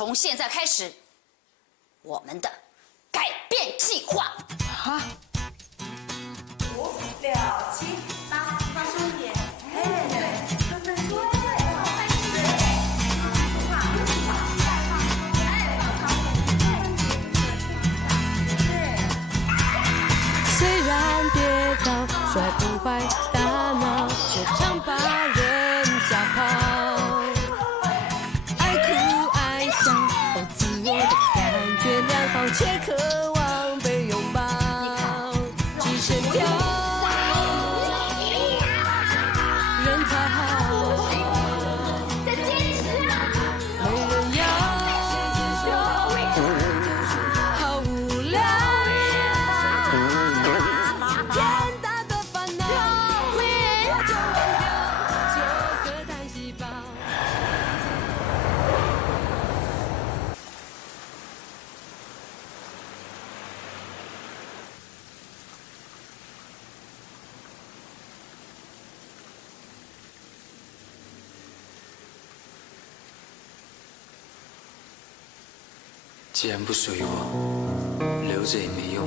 从现在开始，我们的改变计划。啊！5、6、7、8，放松一点。哎，对，对。虽然跌倒摔不坏大脑，却常把人家跑。爱哭爱笑，哦，自我的感觉良好，却渴望被拥抱。直线条，人太好，没人要，好无聊。天大的烦恼，我就忘掉，做个单细胞。既然不属于我，留着也没用。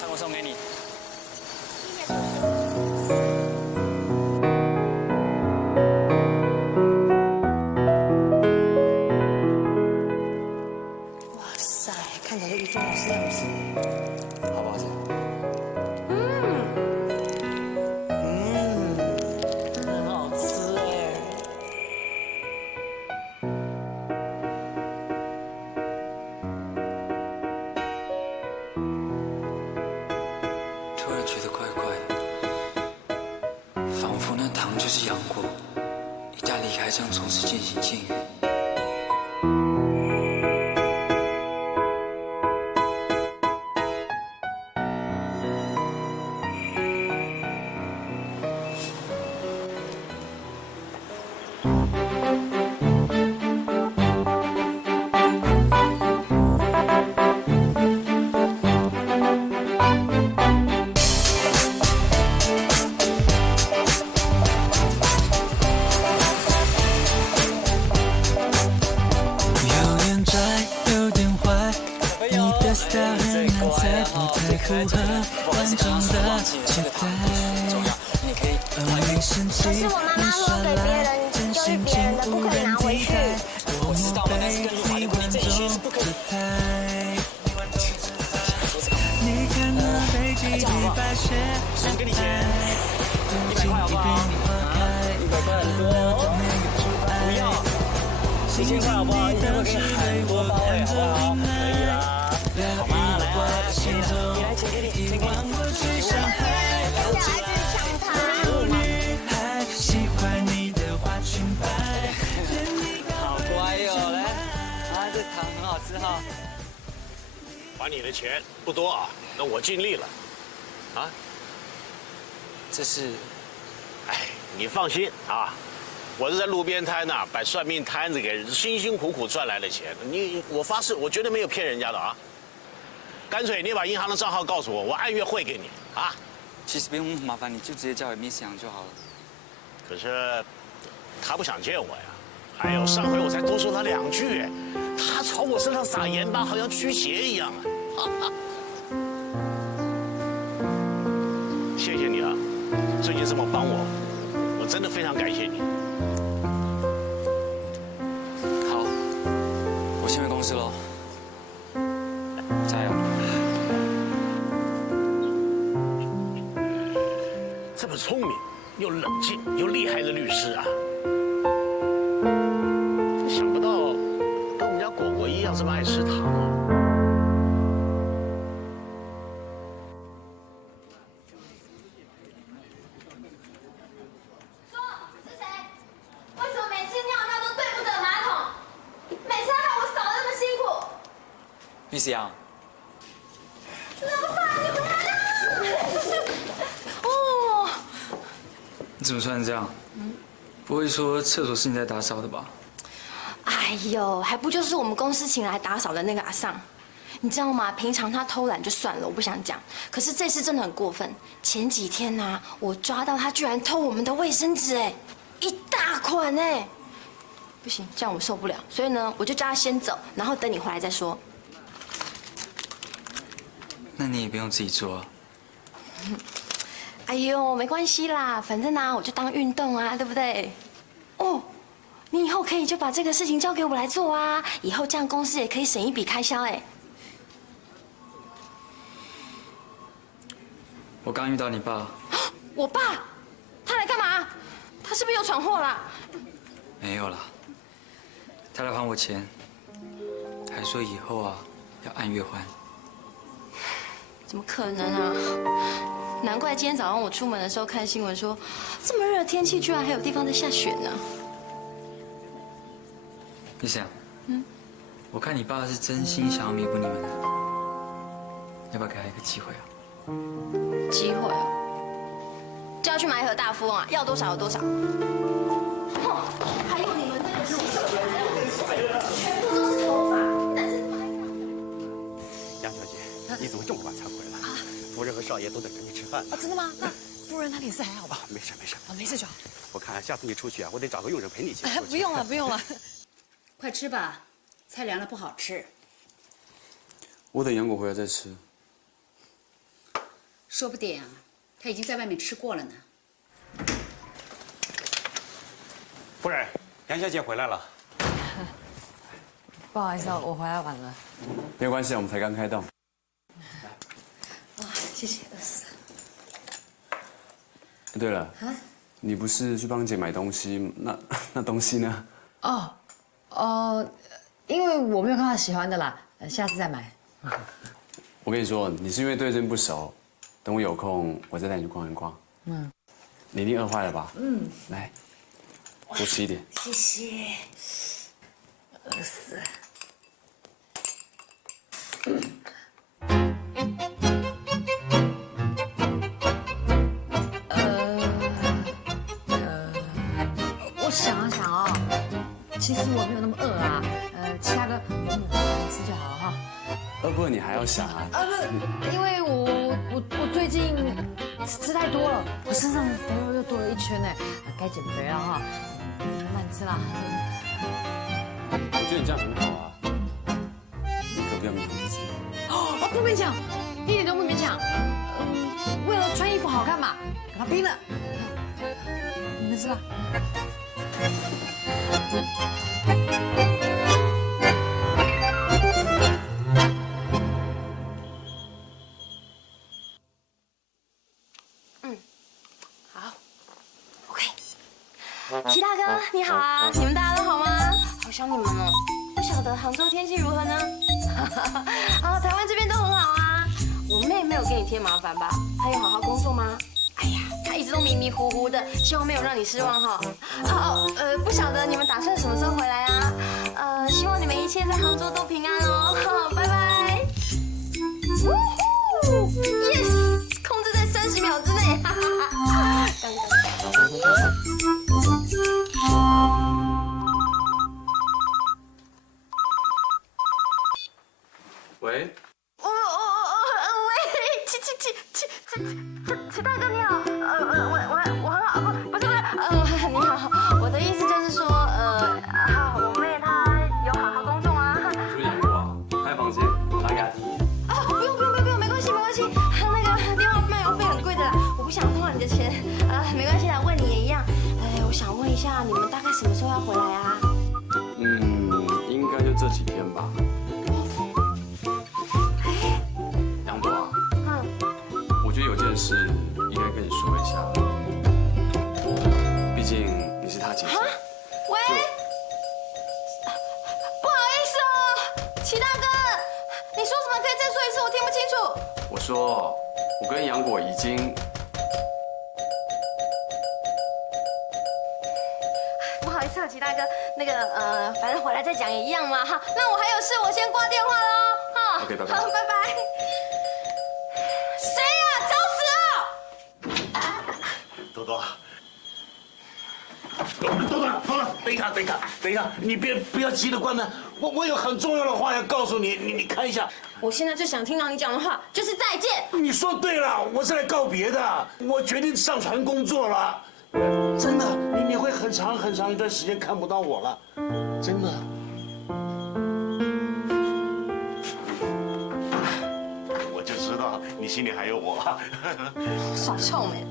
这我送给你。哇塞，看起来就一副老师样子。好不好吃？很好吃哎。突然觉得怪怪的，仿佛那糖就是杨果，一旦离开，将从此渐行渐远。有点拽，有点坏，你的 style 很难猜，不太符合观众的期待。没生气，你耍赖，真心情无人替代，我莫被你万众姿态。你看那飞机里白雪皑皑，多情一片花开，冷漠的没有阻碍。心情里的滋味，我看着云海，疗愈了我的心中，遗忘过去伤害。有女孩喜欢你的花裙摆，好乖哟，来，啊，这糖很好吃哈。还你的钱不多啊，那我尽力了。啊，这是哎，你放心啊，我是在路边摊呐摆算命摊子，给人辛辛苦苦赚来的钱。我发誓，我绝对没有骗人家的啊。干脆你把银行的账号告诉我，我按月汇给你啊。其实不用麻烦，你就直接叫 Miss 杨就好了。可是他不想见我呀。还有上回我才多说他2句，他朝我身上撒盐巴，好像驱邪一样啊。谢谢你啊，最近这么帮我，我真的非常感谢你。好，我先回公司喽。加油！这么聪明又冷静又厉害的律师啊，想不到跟我们家果果一样这么爱吃糖哦。说是谁？为什么每次尿尿都对不准马桶？每次害我扫得那么辛苦。Miss 杨，老板，你回来了！哦，你怎么穿成这样？不会说厕所是你在打扫的吧？哎呦，还不就是我们公司请来打扫的那个阿尚？你知道吗？平常他偷懒就算了，我不想讲。可是这次真的很过分。前几天呢，我抓到他居然偷我们的卫生纸，哎，一大捆哎！不行，这样我受不了。所以呢，我就叫他先走，然后等你回来再说。那你也不用自己做。哎呦，没关系啦，反正呢，我就当运动啊，对不对？哦，你以后可以就把这个事情交给我来做啊，以后这样公司也可以省一笔开销哎。我刚遇到你爸。我爸，他来干嘛？他是不是又闯祸啦？没有啦，他来还我钱，还说以后啊要按月还。怎么可能啊？难怪今天早上我出门的时候看新闻说，这么热的天气居然还有地方在下雪呢。你想，我看你爸是真心想要弥补你们的，要不要给他一个机会啊？机会哦，就要去买一盒大富翁啊，要多少有多少。哼，还有你们这个洗手台，全部都是头发，男生怎么还看？杨小姐，你怎么这么晚才回来？夫人和少爷都在等你吃饭呢。真的吗？那夫人她脸色还好吧？没事没事，没事就好。我看下次你出去啊，我得找个佣人陪你一起出去。不用了，不用了。快吃吧，菜凉了不好吃。我等杨果回来再吃。说不定啊，他已经在外面吃过了呢。夫人，杨小姐回来了。不好意思啊，我回来晚了。没有关系，我们才刚开动。哇，谢谢，饿死了。对了，你不是去帮姐买东西？那东西呢？因为我没有看到喜欢的啦，下次再买。我跟你说，你是因为对这边不熟，等我有空，我再带你去逛一逛。你一定饿坏了吧？来，多吃一点。谢谢。饿死了。我想了想啊，其实我没有那么饿啊。其他的你吃就好了哈。不然你还要想啊？不，因为我最近吃太多了，我身上肥肉又多了1圈呢，该减肥了哈。慢吃啦。我觉得你这样很好啊，你可不要勉强自己。不勉强，一点都不勉强。为了穿衣服好看嘛，把它拼了。你们吃吧。好 ，OK。齐大哥，你好啊，你们大家都好吗？好想你们哦。不晓得杭州天气如何呢？啊，台湾这边都很好啊。我妹没有给你添麻烦吧？她有好好工作吗？哎呀，她一直都迷迷糊糊的，希望没有让你失望哈。不晓得你们打算什么时候回来啊？希望你们一切在杭州都平安哦。拜拜。Yes， 控制在30秒之内，哈哈哈。刚刚。喂。齐大哥你好，我很好，不是，你好，我的意思就是说，我妹她有好好工作啊。注意我，开房间，拿给她听。不用，没关系，那个电话漫游费很贵的啦，我不想偷你的钱，没关系啦，问你也一样。我想问一下，你们大概什么时候要回来啊？应该就这几天吧。杨朵啊，我觉得有件事应该跟你说一下，毕竟你是她姐姐。喂，不好意思哦，齐大哥，你说什么？可以再说一次，我听不清楚。我说，我跟杨果已经……不好意思啊，齐大哥，那个反正回来再讲也一样嘛哈。那我还有事，我先挂电话喽哈。OK，拜拜。好，拜拜。谁呀？找死啊！多多，多多。了，好了，等一下，你不要急着关门，我有很重要的话要告诉你，你看一下。我现在最想听到你讲的话就是再见。你说对了，我是来告别的，我决定上船工作了，真的，你会很长一段时间看不到我了，真的。我就知道你心里还有我。耍臭美。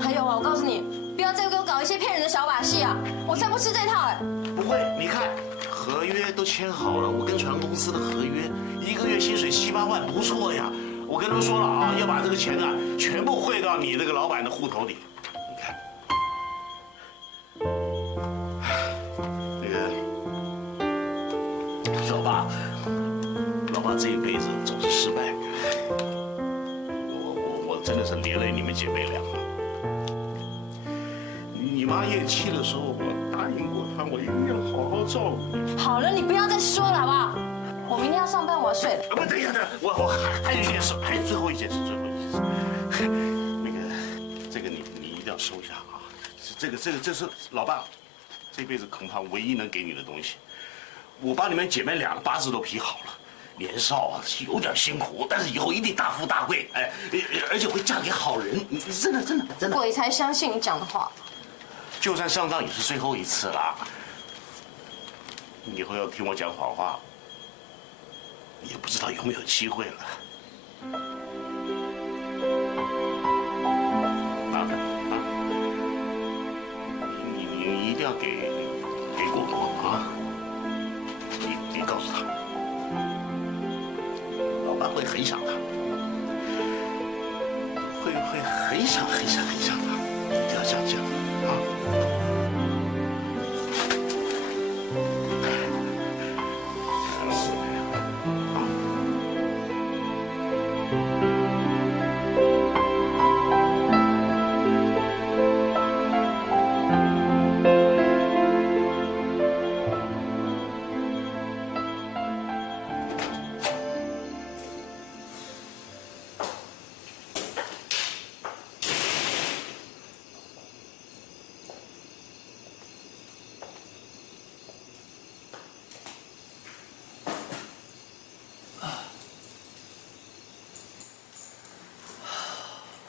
还有啊，我告诉你，不要再给我搞一些骗人的小把戏啊！我才不吃这套哎。不会，你看合约都签好了，我跟船公司的合约，1个月薪水7、8万，不错呀。我跟他们说了啊，要把这个钱呢全部汇到你这个老板的户头里。你看，那个老爸这一辈子总是失败，我真的是连累你们姐妹俩了。你妈咽气的时候，我答应过她，我一定要好好照顾你。好了，你不要再说了好不好？我明天要上班，我要睡了。不，等一下，我还有一件事，还有最后一件事。那个，这个你一定要收下啊！这是老爸这辈子恐怕唯一能给你的东西。我把你们姐妹俩的八字都批好了，年少啊是有点辛苦，但是以后一定大富大贵，哎，而且会嫁给好人。你真的。鬼才相信你讲的话。就算上当也是最后一次了。以后要听我讲谎话，也不知道有没有机会了。你一定要给果果啊！你告诉他，老爸会很想他，会很想他，一定要这样讲啊！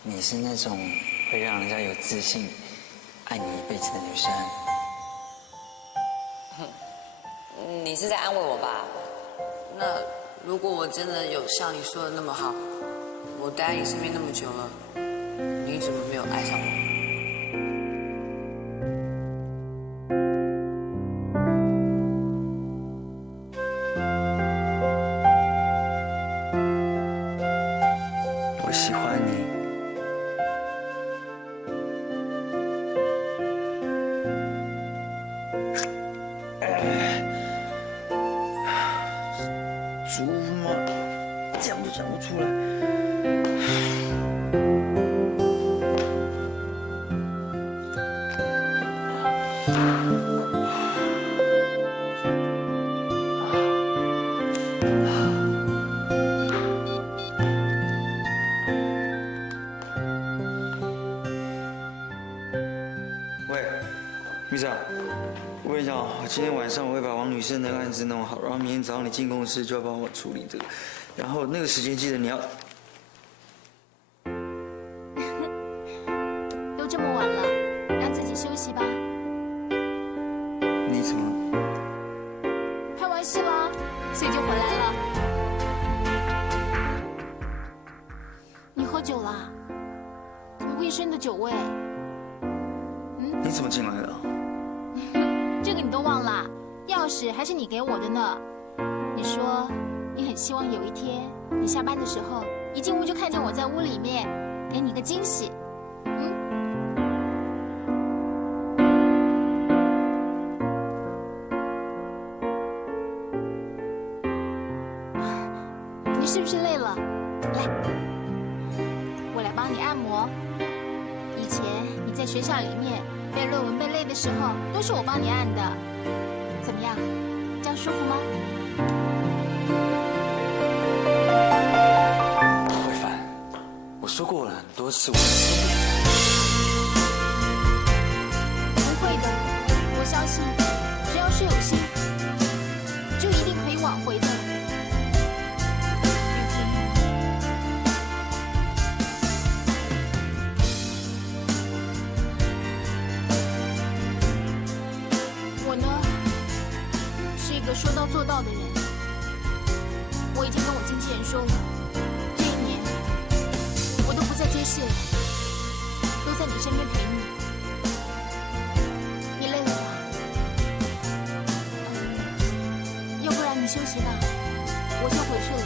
你是那种会让人家有自信、爱你一辈子的女生。你是在安慰我吧？那如果我真的有像你说的那么好，我待在你身边那么久了，你怎么没有爱上我？我喜欢你。猪吗？这样都讲不出来。喂，秘书长，我跟你讲，今天晚上我会把王女士那个案子弄好，然后明天早上你进公司就要帮我处理这个，然后那个时间记得你要。都这么晚了，让自己休息吧。你怎么？拍完戏了，所以就回来了。你喝酒啦？怎么会一身的酒味？你怎么进来的？这个你都忘了？钥匙还是你给我的呢。你说你很希望有一天你下班的时候一进屋就看见我在屋里面，给你个惊喜。你是不是累了？来，我来帮你按摩。以前你在学校里面背论文背累的时候，都是我帮你按的。怎么样？这样舒服吗？慧凡，我说过了很多次，我受不了。不会的，我相我呢，是一个说到做到的人。我已经跟我经纪人说了，这1年我都不再接戏了，都在你身边陪你。你累了吧？要不然你休息吧，我先回去了。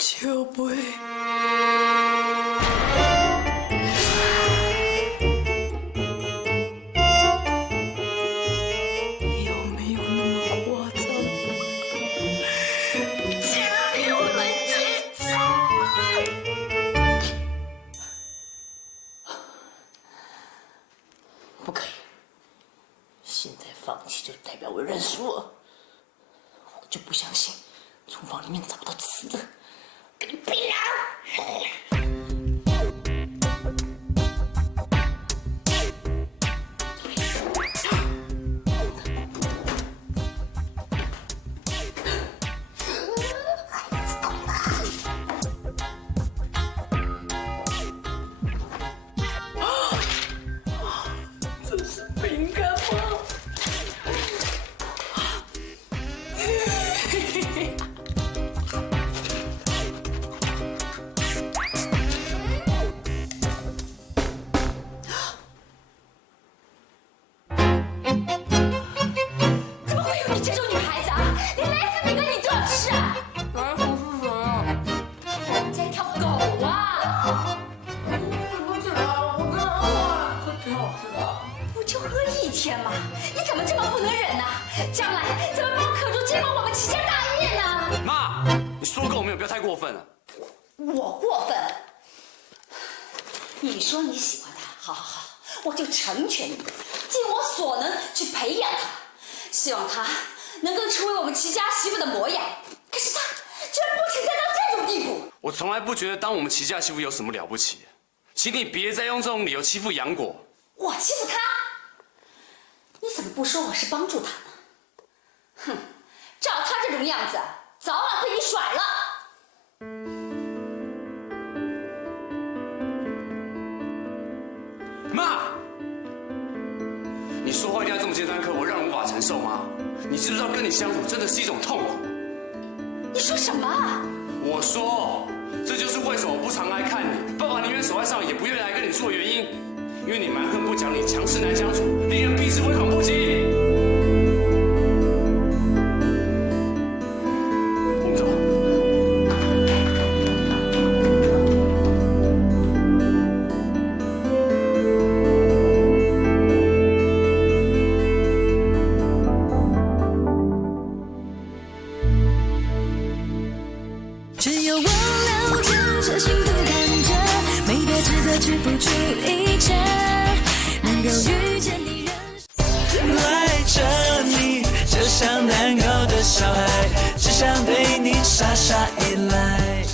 秋杯。有没有那么夸张？记得给我来这一招！不可以，现在放弃就代表我认输了。我就不相信厨房里面找不到吃的。跟你比了！这是饼干吗？我过分？你说你喜欢他，好好好，我就成全你，尽我所能去培养他，希望他能够成为我们齐家媳妇的模样。可是他居然不停在到这种地步。我从来不觉得当我们齐家媳妇有什么了不起，请你别再用这种理由欺负杨果。我欺负他？你怎么不说我是帮助他呢？哼，照他这种样子，早晚被你甩了。妈，你说话一定要这么尖酸刻薄，让人无法承受吗？你知不知道跟你相处真的是一种痛苦？你说什么啊？我说，这就是为什么我不常来看你，爸爸宁愿守在上也不愿意来跟你住的原因，因为你蛮横不讲理，强势难相处，令人避之唯恐不及。我们走。只有我俩牵着心不看着，没别值得去付出一切，能够遇见你赖着你，就像难搞的小孩，只想对你傻傻依赖。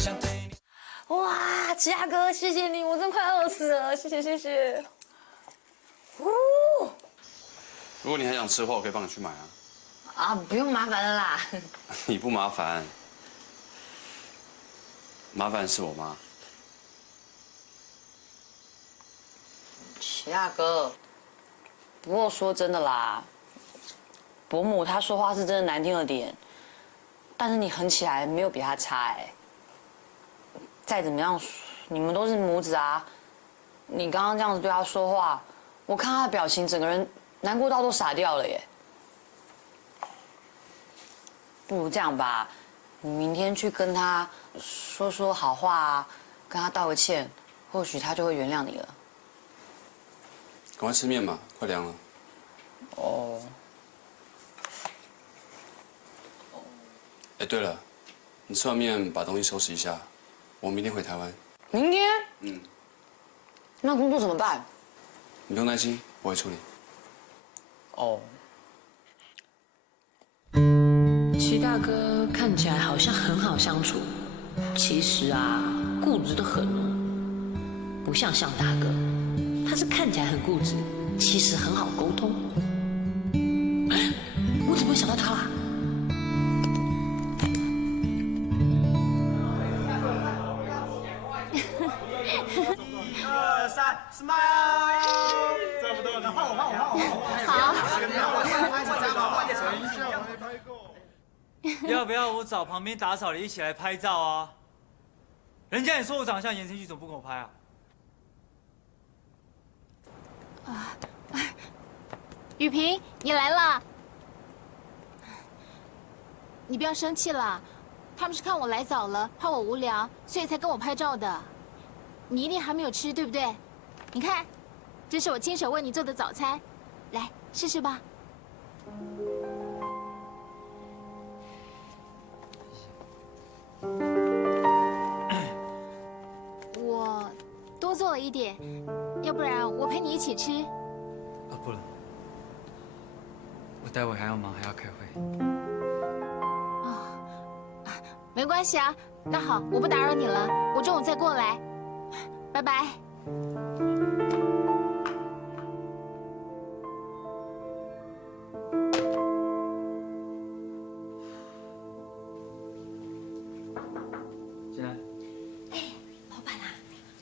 哇，齐大哥，谢谢你，我真快饿死了，谢谢谢谢。如果你还想吃的话，我可以帮你去买啊。啊，不用麻烦了啦。你不麻烦，麻烦是我妈。齐齐大哥，不过说真的啦，伯母她说话是真的难听了点，但是你狠起来没有比她差哎。再怎么样，你们都是母子啊，你刚刚这样子对她说话，我看她的表情，整个人难过到都傻掉了耶。不如这样吧，你明天去跟她说说好话啊，跟她道个歉，或许她就会原谅你了。 赶快吃面吧，快凉了。哦。哎，对了，你吃完面把东西收拾一下，我明天回台湾。明天？嗯。那工作怎么办？你不用担心，我会处理。哦。齐大哥看起来好像很好相处，其实啊，固执得很哦，不像向大哥。 他是看起来很固执，其实很好沟通。哎，我怎么会想到他啦？1、2、3 ，smile！ 差不多，换我。要不要我找旁边打扫的一起来拍照啊？人家也说我长相言承旭，怎么不跟我拍啊？ 雨萍，你来了。你不要生气了，他们是看我来早了，怕我无聊，所以才跟我拍照的。你一定还没有吃，对不对？你看，这是我亲手为你做的早餐，来试试吧。我多做了一点，要不然我陪你一起吃。 啊，不了，我待会还要忙，还要开会。没关系啊，那好，我不打扰你了，我中午再过来，拜拜。进来。老板啊，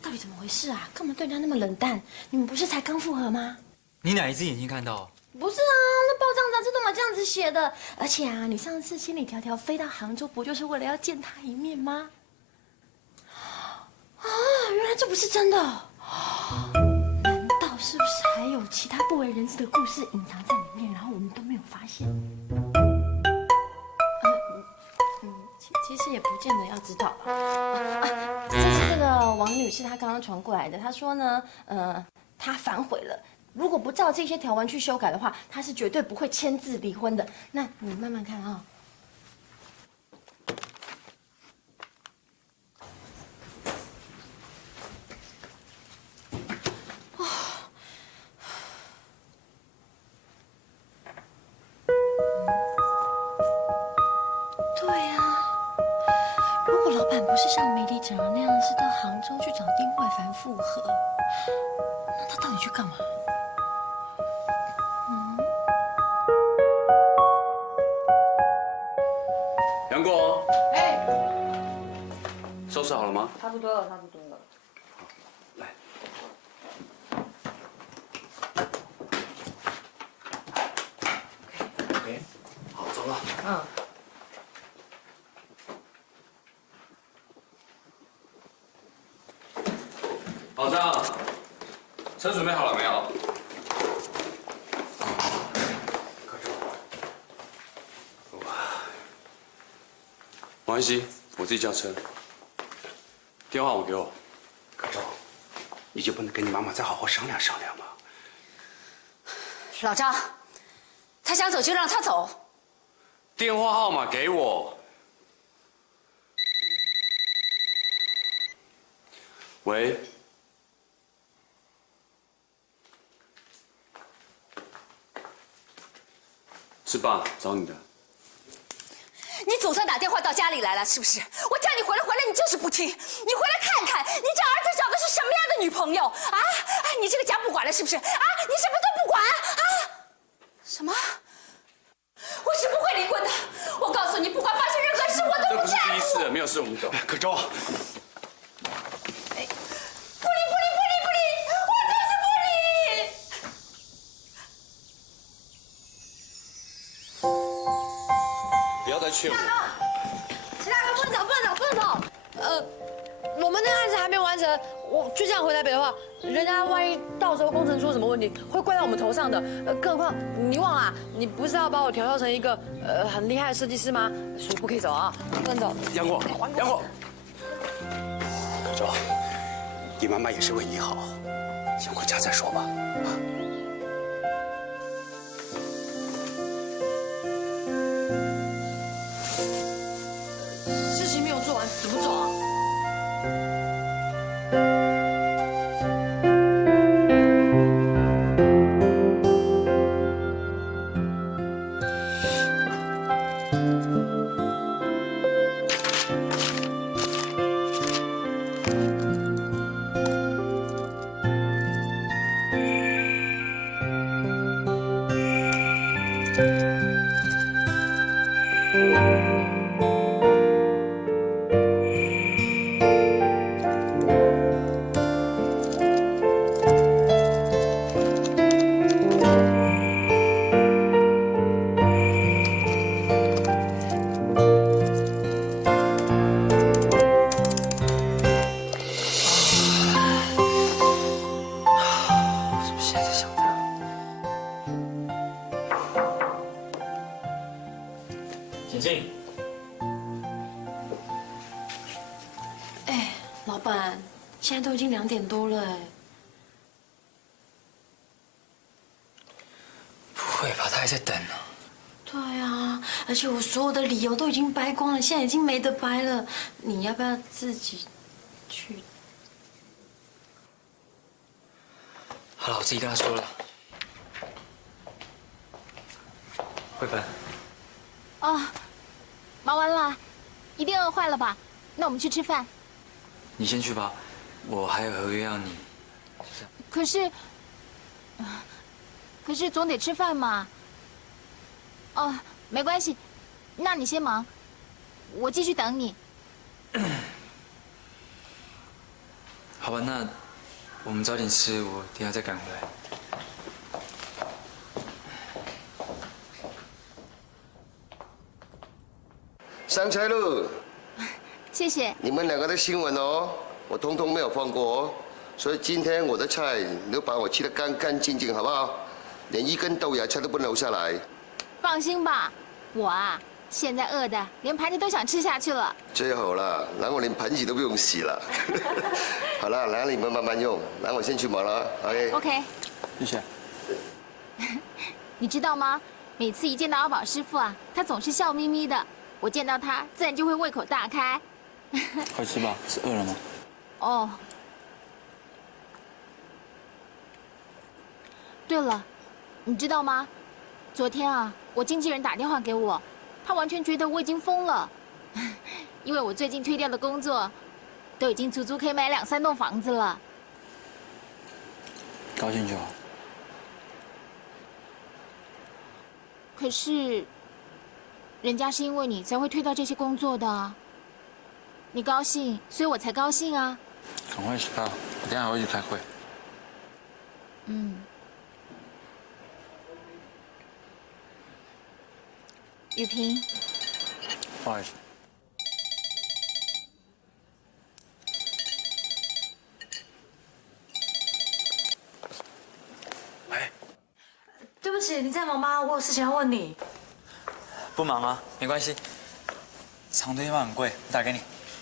到底怎么回事啊？干嘛对人家那么冷淡？你们不是才刚复合吗？你哪一只眼睛看到？不是啊，那报章杂志都嘛这样子写的。而且啊，你上次千里迢迢飞到杭州，不就是为了要见他一面吗？啊，原来这不是真的。难道是不是还有其他不为人知的故事隐藏在里面，然后我们都没有发现？其实也不见得要知道吧。这是这个王女士她刚刚传过来的，她说呢，她反悔了。 如果不照这些条文去修改的话，他是绝对不会签字离婚的。那你慢慢看啊。对呀，如果老板不是像媒体讲的那样，是到杭州去找丁慧凡复合，那他到底去干嘛？ 杨果，哎，收拾好了吗？差不多了，差不多了。来。OK， 好，走了。嗯。保障，车准备好了没有？ 没关系，我自己叫车。电话号码给我。可周，你就不能跟你妈妈再好好商量商量吗？老张，他想走就让他走。电话号码给我。喂。是爸找你的。 你总算打电话到家里来了，是不是？我叫你回来，你就是不听。你回来看看，你这儿子找的是什么样的女朋友啊？哎，你这个家不管了是不是？啊，你什么都不管啊？什么？我是不会离婚的。我告诉你，不管发生任何事，我都不在乎。这不是第一次了，没有事，我们走。可周。 不离，我就是不离。劝我。齐大哥，不能走，不能走，不能走。我们的案子还没完成，我就这样回台北的话，人家万一到时候工程出什么问题，会怪到我们头上的。更何况你忘了，你不是要把我调教成一个很厉害的设计师吗？所以不可以走啊，不能走。杨过，杨过，可周，你妈妈也是为你好，先回家再说吧。啊。事情没有做完，怎么走啊？请进。哎，老板，现在都已经2点多了哎。不会吧？他还在等呢。对啊，而且我所有的理由都已经掰光了，现在已经没得掰了。你要不要自己去？好了，我自己跟他说了。慧芬。哦，忙完了，一定饿坏了吧？那我们去吃饭。你先去吧，我还有合约要你。可是总得吃饭嘛。哦，没关系，那你先忙，我继续等你。好吧，那我们早点吃，我等下再赶回来。上菜喽！谢谢。你们2个的新闻哦，我通通没有放过哦，所以今天我的菜你都把我切得干干净净，好不好？连一根豆芽菜都不能留下来。放心吧，我啊，现在饿的连盘子都想吃下去了。最好了，然后我连盘子都不用洗了。好了，然后你们慢慢用，然后我先去忙了 OK。谢谢。你知道吗？每次一见到阿宝师傅啊，他总是笑眯眯的。我见到他，自然就会胃口大开。快吃吧，是饿了吗？哦。对了，你知道吗？昨天啊，我经纪人打电话给我，他完全觉得我已经疯了，因为我最近推掉的工作，都已经足足可以买2、3栋房子了。高兴就好。可是。人家是因为你才会推到这些工作的，你高兴，所以我才高兴啊。赶快吃吧，我等下还会去开会。雨萍，不好意思。喂。对不起，你在忙吗？我有事情要问你。不忙啊，没关系。长途电话很贵，我打给你。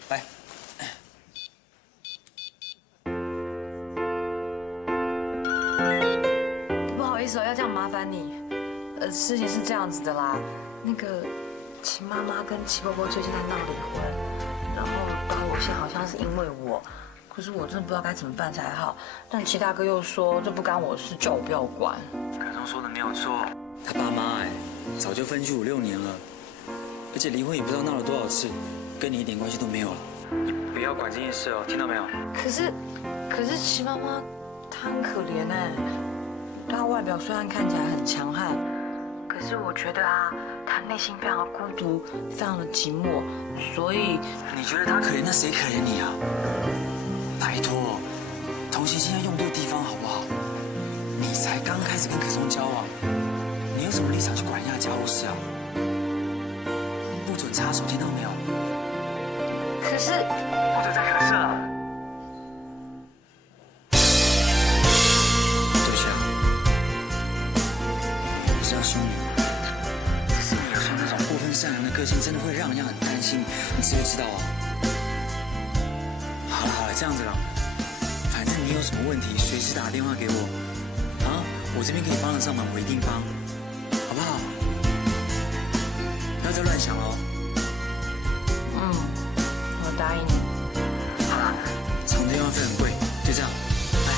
来。不好意思哦，要这样麻烦你。事情是这样子的啦，那个齐妈妈跟齐伯伯最近在闹离婚，然后导火线好像是因为我，可是我真的不知道该怎么办才好。但齐大哥又说这不干我事，叫我不要管。可中说的没有错，他爸妈早就分居5、6年了，而且离婚也不知道闹了多少次，跟你一点关系都没有了。你不要管这件事哦，听到没有？可是齐妈妈她很可怜哎，她外表虽然看起来很强悍，可是我觉得啊，她内心非常的孤独，非常的寂寞，所以你觉得她可怜，那谁可怜你啊？拜托，同情心要用对地方好不好？你才刚开始跟可松交往，你有什么立场去管人家家务事啊？不准很插手，听到没有？可是，不准再可是了。对不起啊，我不是要凶你，只是你有时候那种过分善良的个性，真的会让人家很担心，你知不知道啊？好了，这样子了，反正你有什么问题，随时打电话给我，啊，我这边可以帮得上忙，我一定帮，好不好？不要再乱想了哦。我答应你。好了，场的电话费很贵，就这样，拜。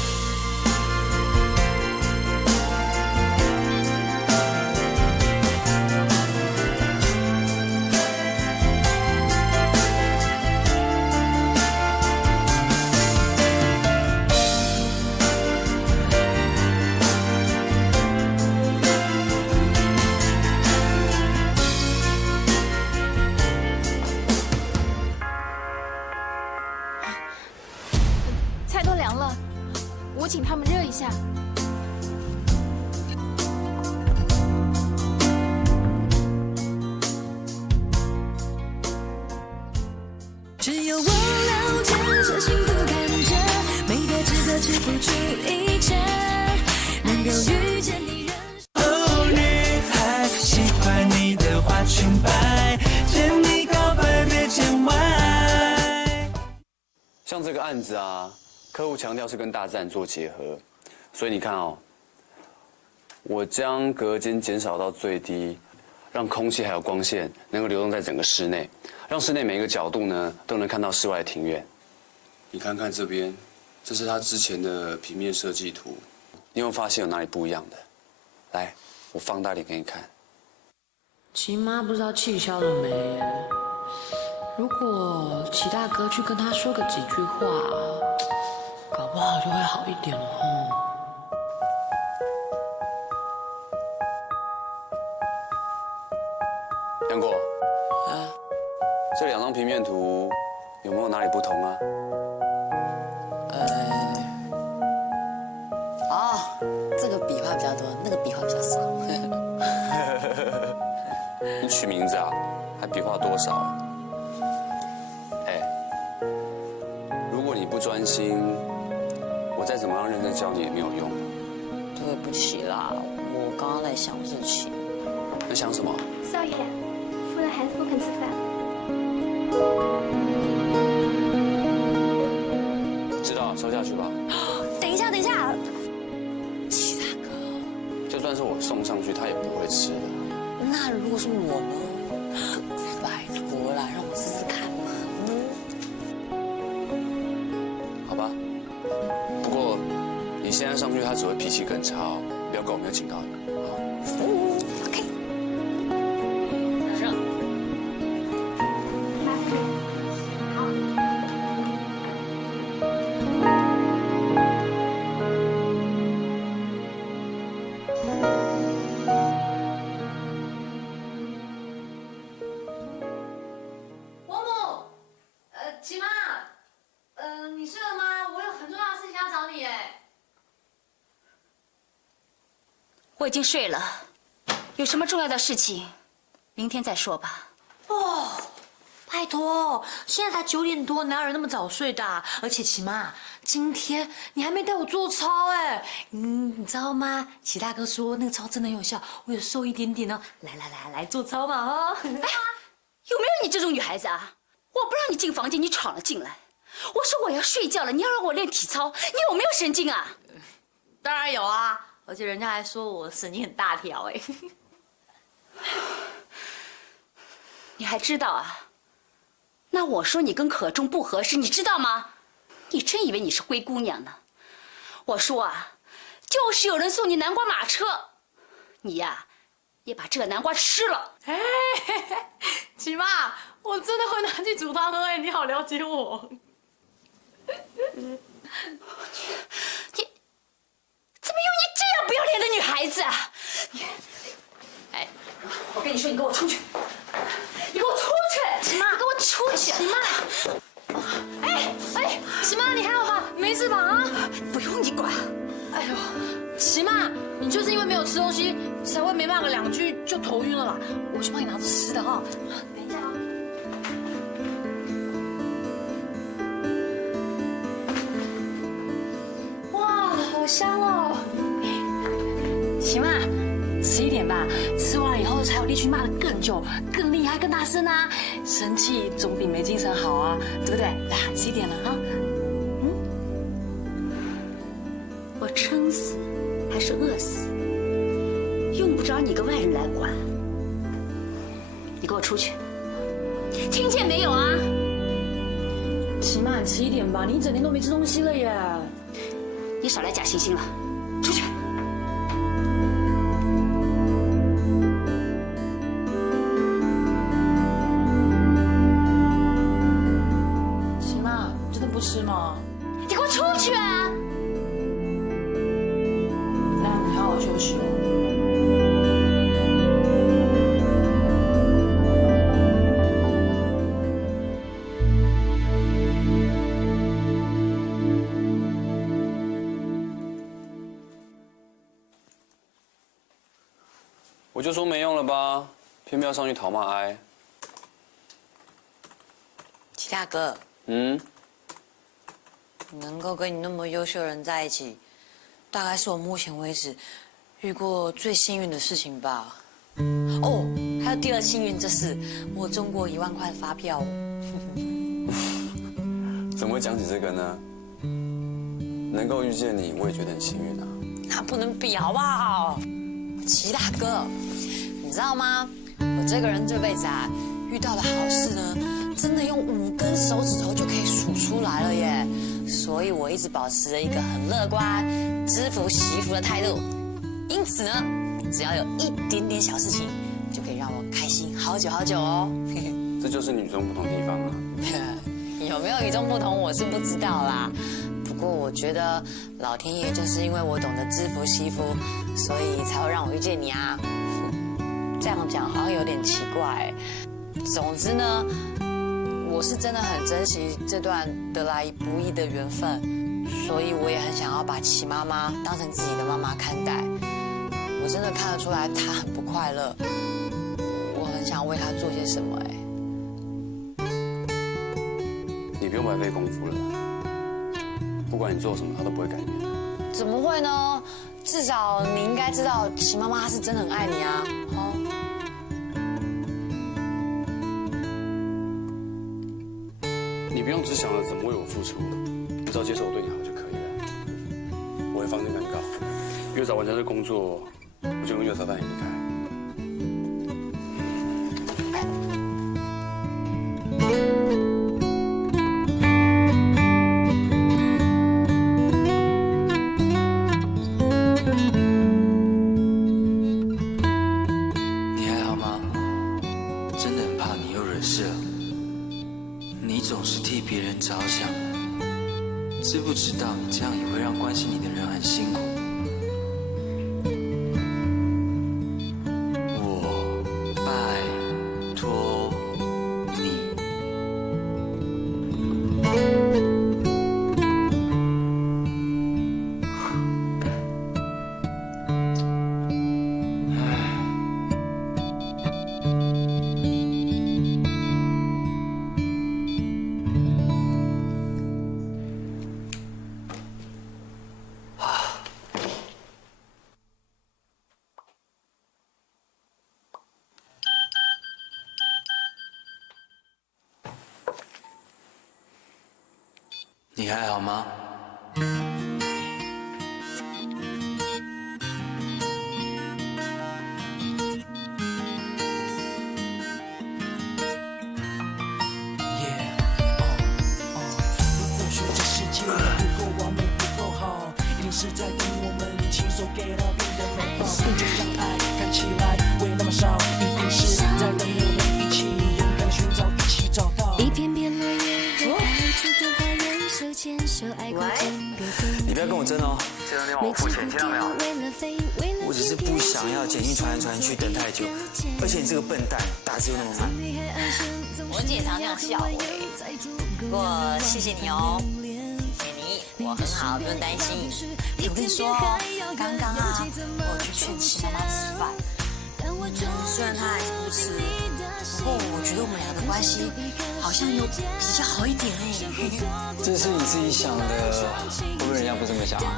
菜都凉了，我请他们热一下。只有我了解这幸福感觉，美得值得去付出一切，能够遇见你人生。哦，女孩喜欢你的花裙摆，见你告白别见外。像这个案子啊，客户强调是跟大自然做结合，所以你看哦，我将隔间减少到最低，让空气还有光线能够流动在整个室内，让室内每一个角度呢都能看到室外的庭院。你看看这边，这是他之前的平面设计图，你有没有发现有哪里不一样的？来，我放大点给你看。齐妈不知道气消了没？如果齐大哥去跟他说个几句话，搞不好就会好一点了哦。杨果，这两张平面图有没有哪里不同啊？这个笔画比较多，那个笔画比较少。你取名字啊，还笔画多少啊？如果你不专心，我再怎么样认真教你也没有用。对不起啦，我刚刚在想事情。在想什么？少爷，夫人还是不肯吃饭。知道，收下去吧。等一下，等一下，齐大哥，就算是我送上去，他也不会吃的。那如果是我呢？拜托啦，让我试试看嘛。好吧。不过你现在上去，他只会脾气更差哦，不要搞没有警告你。OK。伯母，齐妈，你睡了吗？我有很重要的事情要找你哎。我已经睡了，有什么重要的事情，明天再说吧。哦，拜托，现在才9点多，哪有人那么早睡的啊？而且齐妈，今天你还没带我做操哎，你知道吗？齐大哥说那个操真的很有效，我有瘦一点点哦。来做操嘛哈！哎，有没有你这种女孩子啊？我不让你进房间，你闯了进来。我说我要睡觉了，你要让我练体操，你有没有神经啊？当然有啊，而且人家还说我神经很大条哎。你还知道啊？那我说你跟可中不合适，你知道吗？你真以为你是灰姑娘呢？我说啊，就是有人送你南瓜马车，你呀，也把这个南瓜吃了。哎，齐妈，我真的会拿去煮汤喝哎，你好了解我。你怎么有你这样不要脸的女孩子啊？哎，我跟你说，你给我出去！你给我出去！齐妈，你给我出去！齐妈，齐妈，你还好吧？没事吧？啊？不用你管。哎呦，齐妈，你就是因为没有吃东西，才会没骂个2句就头晕了啦。我去帮你拿着吃的哈。等一下啊。起码迟一点吧，吃完了以后才有力气骂得更久、更厉害、更大声啊！生气总比没精神好啊，对不对？来，迟一点了啊！我撑死还是饿死，用不着你个外人来管。你给我出去，听见没有啊？起码你迟一点吧，你一整天都没吃东西了耶！你少来假惺惺了，出去！起码真的不吃吗？你给我出去啊！那你好好休息哦。我就说没用了吧，偏偏要上去讨骂哀。齐大哥，能够跟你那么优秀的人在一起，大概是我目前为止遇过最幸运的事情吧。哦，还有第二幸运就是我中过1万块的发票哦。怎么会讲起这个呢？能够遇见你，我也觉得很幸运啊。那不能比好不好？齐大哥，你知道吗？我这个人这辈子啊，遇到的好事呢，真的用5根手指头就可以数出来了耶。所以我一直保持着一个很乐观、知福惜福的态度。因此呢，只要有一点点小事情，就可以让我开心好久好久哦。这就是你与众不同的地方啊。有没有与众不同，我是不知道啦。不过我觉得老天爷就是因为我懂得知福惜福，所以才会让我遇见你啊。这样讲好像有点奇怪。总之呢，我是真的很珍惜这段得来不易的缘分，所以我也很想要把齐妈妈当成自己的妈妈看待。我真的看得出来她很不快乐，我很想为她做些什么哎。你不用白费功夫了，不管你做什么，她都不会改变。怎么会呢？至少你应该知道，齐妈妈是真的很爱你啊！哦。你不用只想着怎么为我付出，你只要接受我对你好就可以了。我会放心跟你告，越早完成这工作，我就能越早带你离开。你还好吗？真的很怕你又惹事了。你总是替别人着想，知不知道你这样也会让关心你的人很辛苦？我拜托你。你还好吗？或许这世界不够完美，不够好，一定是在等我们亲手给到别人拥抱。就像爱看起来会那么少，一定是在等我们一起勇敢寻找，一起找到。一片片落叶为爱出个花园，手牵手爱过整个冬你不要跟我争哦，这通电话我付钱，听到没有？我只是不想要简讯传来传去等太久，而且你这个笨蛋，打字又那么慢。我姐常这样笑我不过谢谢你哦，谢谢你，我很好，不用担心。我跟你说哦，刚刚啊，我去劝齐妈妈吃饭，虽然她还是不吃，不过我觉得我们俩的关系好像有比较好一点哎。这是你自己想的，会不会人家不这么想啊？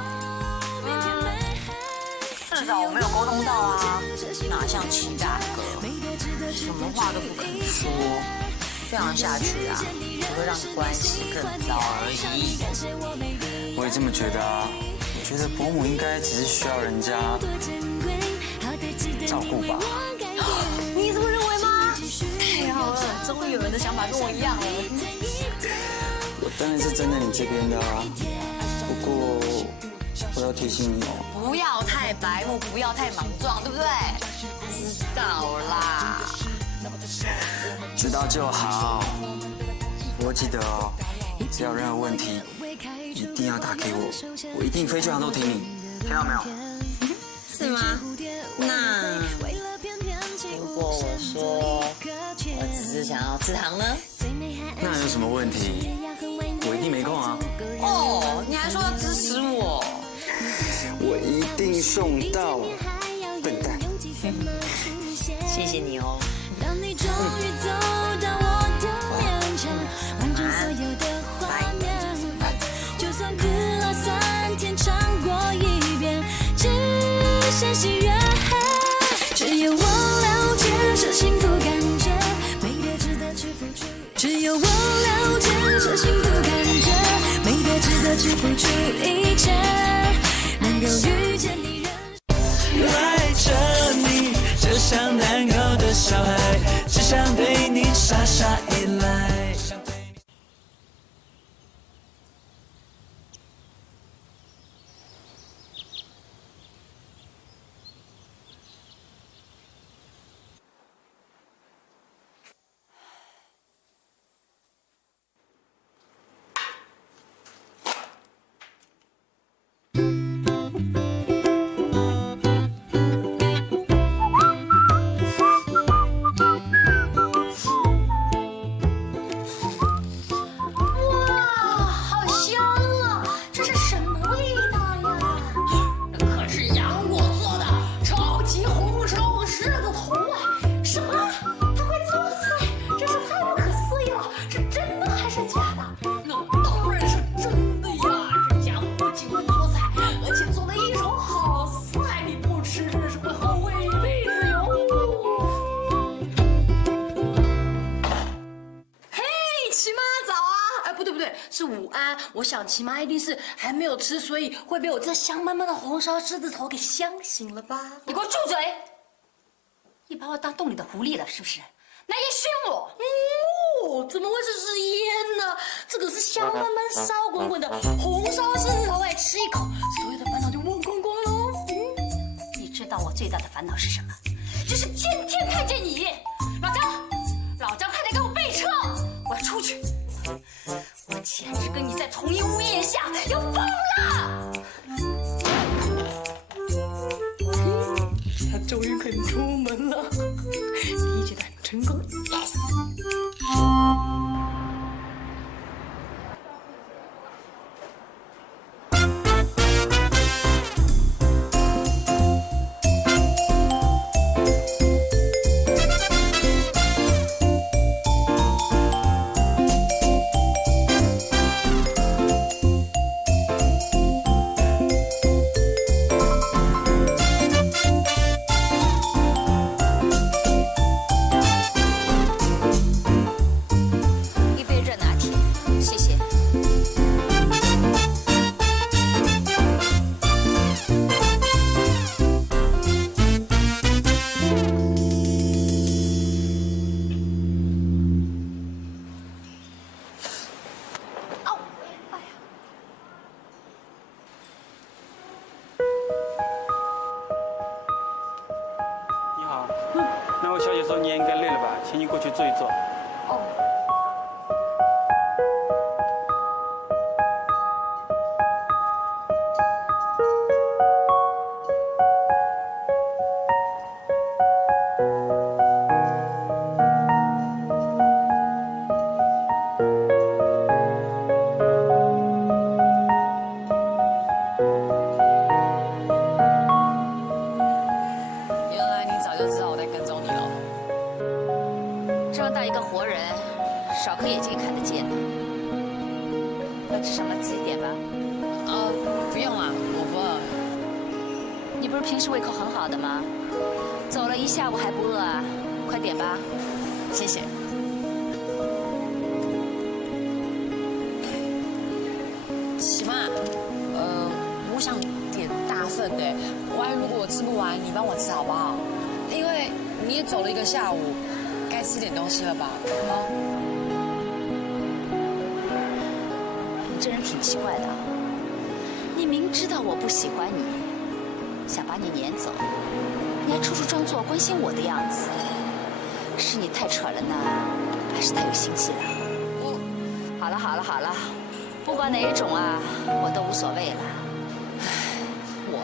至少我没有沟通到啊，哪像齐大哥，什么话都不肯说，这样下去啊，只会让关系更糟而已。我也这么觉得啊，我觉得伯母应该只是需要人家照顾吧。你这么认为吗？太好了，终于有人的想法跟我一样了。我当然是站在你这边的啊，不过我要提醒你哦，不要太白目，不要太莽撞，对不对？知道啦。知道就好。不过记得哦，只要有任何问题，一定要打给我，我一定飞去杭州听你，听到没有？是吗？那如果我说我只是想要吃糖呢？那有什么问题？我一定没空啊。哦，你还说要支持我？我一定送到，笨蛋。谢谢你哦。当你终于走到我的面前，完成所有的画面，就算哭了3天，唱过一遍，只剩喜悦。只有我了解这幸福感觉，美得值得去付出。只有我了解这幸福感觉，美得值得去付出一切，能够遇见你。赖着你，就像难搞的小孩，只想对你傻傻依赖。我想齐妈一定是还没有吃，所以会被我这香喷喷的红烧狮子头给香醒了吧？你给我住嘴！你把我当洞里的狐狸了是不是？拿烟熏我！哦，怎么会是烟呢？这可是香喷喷、烧滚滚的红烧狮子头，哎，吃一口，所有的烦恼就忘光光喽。你知道我最大的烦恼是什么？就是天天看见你，老张，快点给我备车，我要出去。我简直跟你在同一屋檐下，要疯了！他终于肯出门了，第一阶段成功。那位小姐说你也应该累了吧，请你过去坐一坐。哦。少颗眼睛看得见。要吃什么？吃一点吧。不用了，我不饿。你不是平时胃口很好的吗？走了一下午还不饿啊？快点吧。谢谢。喜妈，我想点大份的，万一如果我吃不完，你帮我吃好不好？因为你也走了一个下午，该吃点东西了吧？啊？你这人挺奇怪的，你明知道我不喜欢你，想把你撵走，你还处处装作关心我的样子，是你太蠢了呢，还是太有心计了？好了好了好了，不管哪一种啊，我都无所谓了。我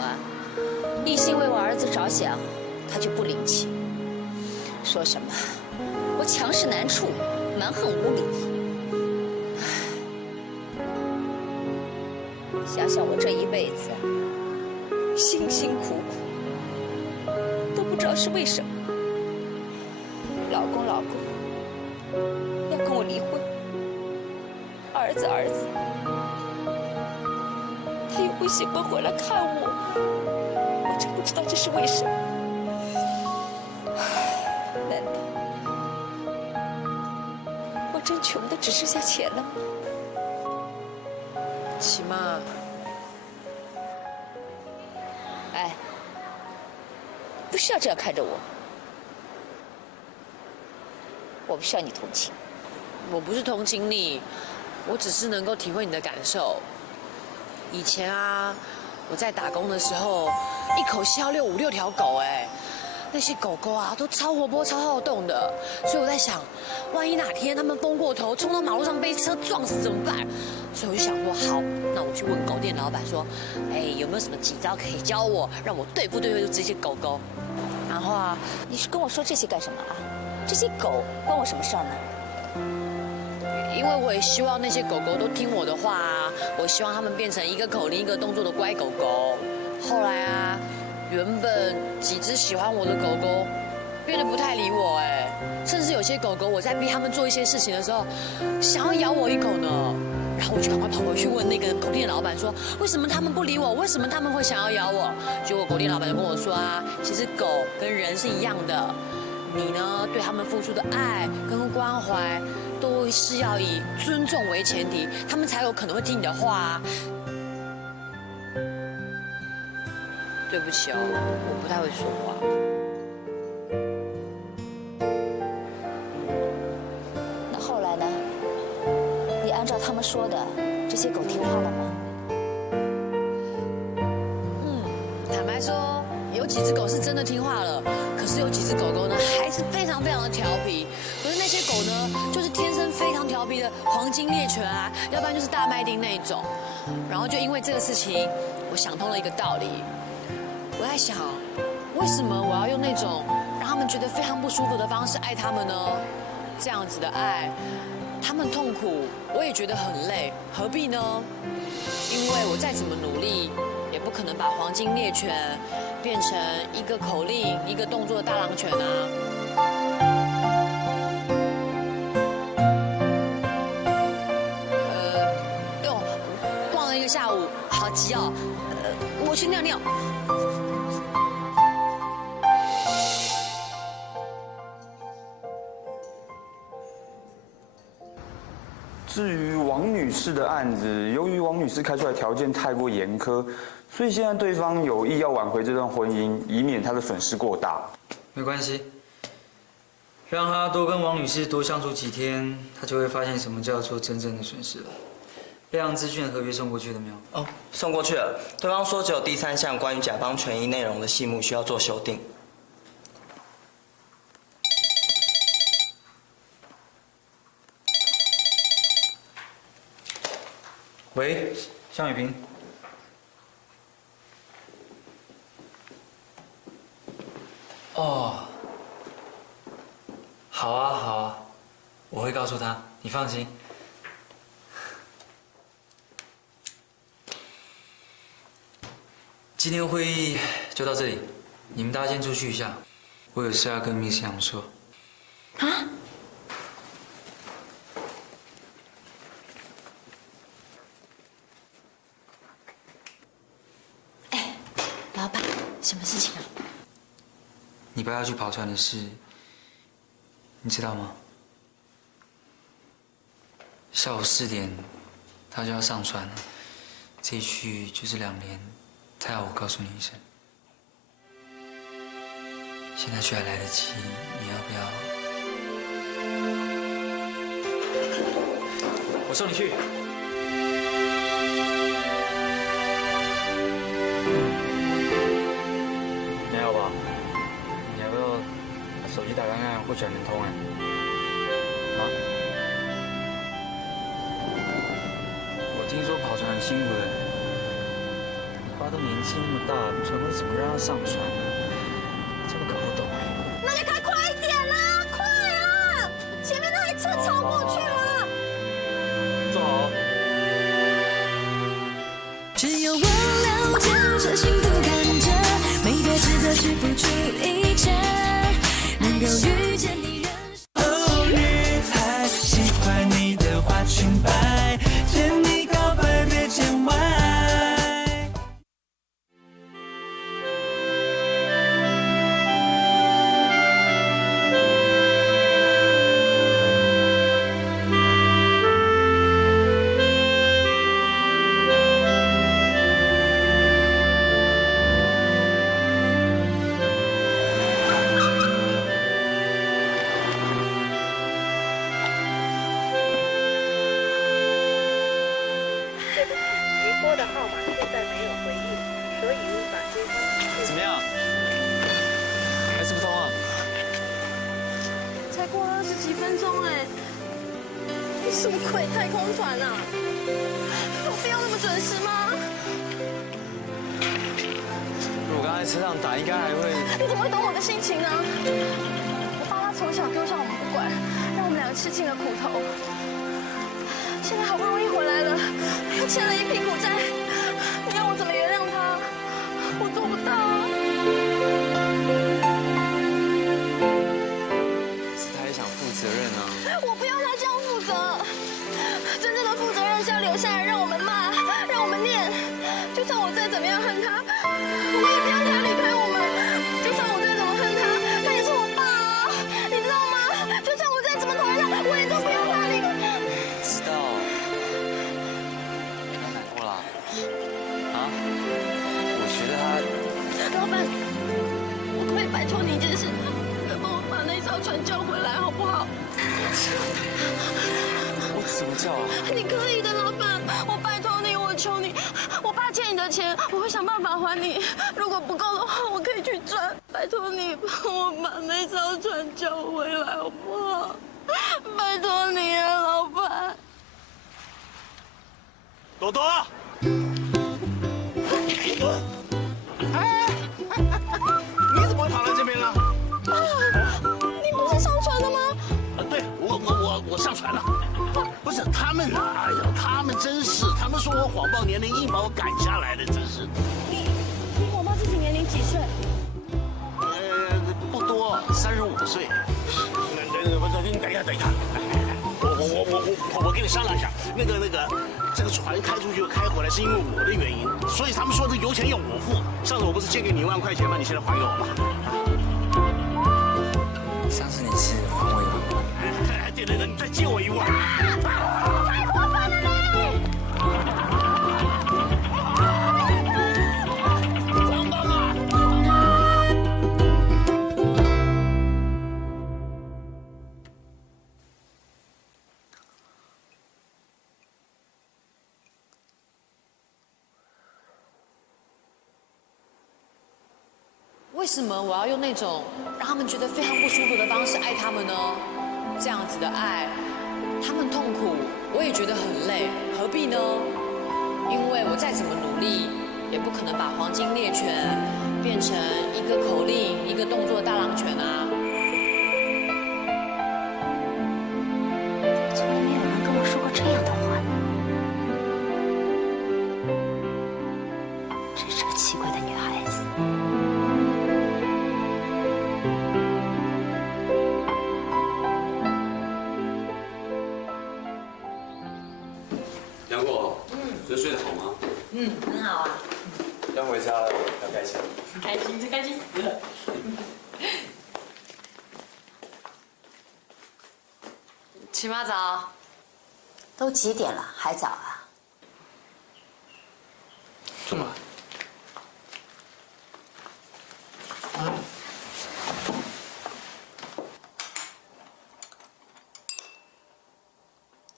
一心为我儿子着想，他就不领情，说什么我强势难处，蛮横无理。想想我这一辈子辛辛苦苦，都不知道是为什么，老公要跟我离婚，儿子他又不喜欢回来看我，我真不知道这是为什么。难道我真穷的只剩下钱了吗？喜妈，哎，不需要这样看着我，我不需要你同情。我不是同情你，我只是能够体会你的感受。以前啊，我在打工的时候，一口气要遛5、6条狗，哎，那些狗狗啊都超活泼、超好动的。所以我在想，万一哪天它们疯过头，冲到马路上被车撞死怎么办？所以我就想说，好，那我去问狗店老板说，哎，有没有什么几招可以教我，让我对付这些狗狗？然后啊，你是跟我说这些干什么啊？这些狗关我什么事儿呢？因为我也希望那些狗狗都听我的话啊，我希望它们变成一个口令一个动作的乖狗狗。后来啊，原本几只喜欢我的狗狗变得不太理我，哎，甚至有些狗狗我在逼它们做一些事情的时候，想要咬我一口呢。然后我就赶快跑回去问那个狗店的老板说，为什么他们不理我？为什么他们会想要咬我？结果狗店老板就跟我说啊，其实狗跟人是一样的，你呢对他们付出的爱跟关怀，都是要以尊重为前提，他们才有可能会听你的话啊。对不起哦，我不太会说话。那后来呢？你按照他们说的，这些狗听话了吗？坦白说，有几只狗是真的听话了，可是有几只狗狗呢，还是非常非常的调皮。可是那些狗呢，就是天生非常调皮的黄金猎犬啊，要不然就是大麦町那一种。然后就因为这个事情，我想通了一个道理。我在想，为什么我要用那种让他们觉得非常不舒服的方式爱他们呢？这样子的爱，他们痛苦，我也觉得很累，何必呢？因为我再怎么努力，也不可能把黄金猎犬变成一个口令、一个动作的大狼犬啊。逛了一个下午，好急哦，我去尿尿。至于王女士的案子，由于王女士开出来条件太过严苛，所以现在对方有意要挽回这段婚姻，以免她的损失过大。没关系，让他多跟王女士多相处几天，他就会发现什么叫做真正的损失了。备案资讯合约送过去了没有？哦，送过去了。对方说只有第3项关于甲方权益内容的细目需要做修订。喂，向雨萍。哦，好啊好啊，我会告诉他，你放心。今天会议就到这里，你们大家先出去一下，我有事要跟 Miss 杨说。啊？什么事情啊？你爸要去跑船的事，你知道吗？下午4点，他就要上船了。这一去就是2年，他要我告诉你一声。现在去还来得及，你要不要？我送你去。你还好吧？你要不要把手机打开看，或许还能通哎。啊？我听说跑船很辛苦的。你爸都年纪那么大，船公司怎么让他上船呢？这个搞不懂哎。那就开快一点啦，快啊！前面那台车超过去了。坐好。只有我了解这幸福感觉，没别值得去付出一切，能够遇见你。哦，女孩喜欢你的花裙摆，见你告白别见外。怎么样？还是不通啊？才过了20几分钟哎，什么鬼太空船啊？有必要那么准时吗？如果刚才车上打，应该还会……你怎么会懂我的心情呢？我爸他从小丢下我们不管，让我们2个吃尽了苦头。现在好不容易回来了，又欠了一屁股债，你要我怎么原谅他？我做不到啊。是他也想负责任啊。我不要他这样负责，真正的负责任是要留下来让我们骂，让我们念。就算我再怎么样恨他，我也不要他离开我们。就算我再怎么恨他，他也是我爸啊，你知道吗？就算我再怎么讨厌他，我也都不要他离开。知道。不要难过啦。啊？我觉得他……老板，我可不可以拜托你一件事，帮我把那艘船叫回来，好不好？我怎么叫啊？你可以的，老板，我拜托你，我求你，我爸欠你的钱，我会想办法还你。如果不够的话，我可以去赚。拜托你帮我把那艘船叫回来，好不好？拜托你啊，老板。朵朵，朵，哎，你怎么会跑来这边了？你不是上船了吗？对，我上船了。不是他们啊，哎呀，他们真是，他们说我谎报年龄，硬把我赶下来的，真是。你我妈自己年龄几岁？不多，35岁。不是，你等一下。我跟你商量一下，那个，这个船开出去又开回来，是因为我的原因，所以他们说这油钱要我付。上次我不是借给你1万块钱吗？你现在还给我吧。上次你是还我1万。对，你再借我1万。太过分了嘞！帮帮啊！为什么我要用那种让他们觉得非常不舒服的方式爱他们呢？这样子的爱，他们痛苦，我也觉得很累，何必呢？因为我再怎么努力，也不可能把黄金猎犬变成一个口令、一个动作的大狼犬啊。从来没有人跟我说过这样的话。真是个奇怪的女孩子。杨果，昨天睡得好吗？很好啊。要回家了，要开车。开心，真开心死了。起吗早？都几点了，还早啊？怎么了？